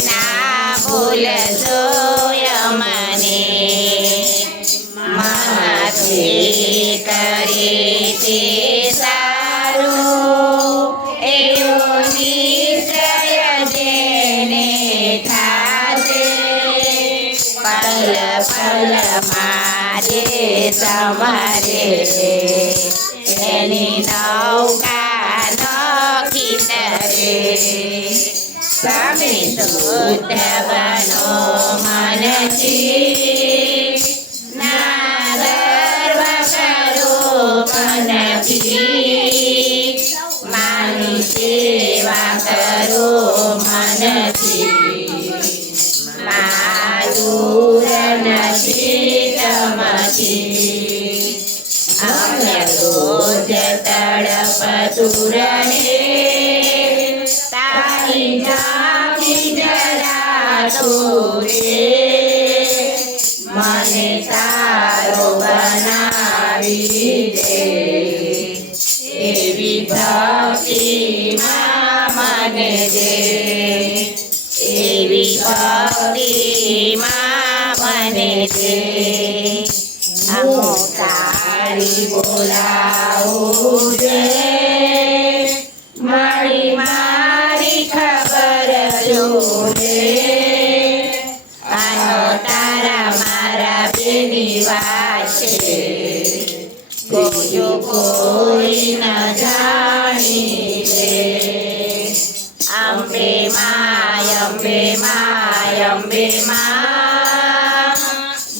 ના ભૂલશો અમને મનથી કરી તે સારું એવો નિશ્ચય જેને થાશે પલ પલ મારે તમારે એની નૌકા નોખી તરે સ્વામી શુદ્ધ બનો મનથી ના ગર્વ કરો મનથી મારી સેવા કરો મનથી મારું નથી તમથી અમે રોજ તડપતું રહે તારી ઝાંખી જરાતું રે મને તારો બનાવી દે એવી ભક્તિમાં મને દે એવી ભક્તિમાં મને દે હું તારી બોલાવું છે મારી મારી ખબર જોજે આનો તારા મારા બેની વાત છે કોઈ ન જાણી લે અંબે માય અંબે માય અંબે માં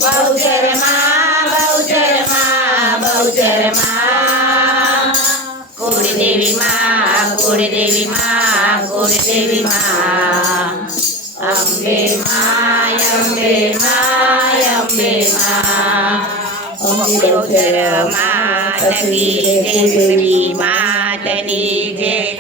બહુચર માં બહુચર માં બહુચર માં કુળદેવી માં કુળદેવી માં કુળદેવી માં અંબે માય અંબે માય અંબે માં બહુચર માતની જય માતની જય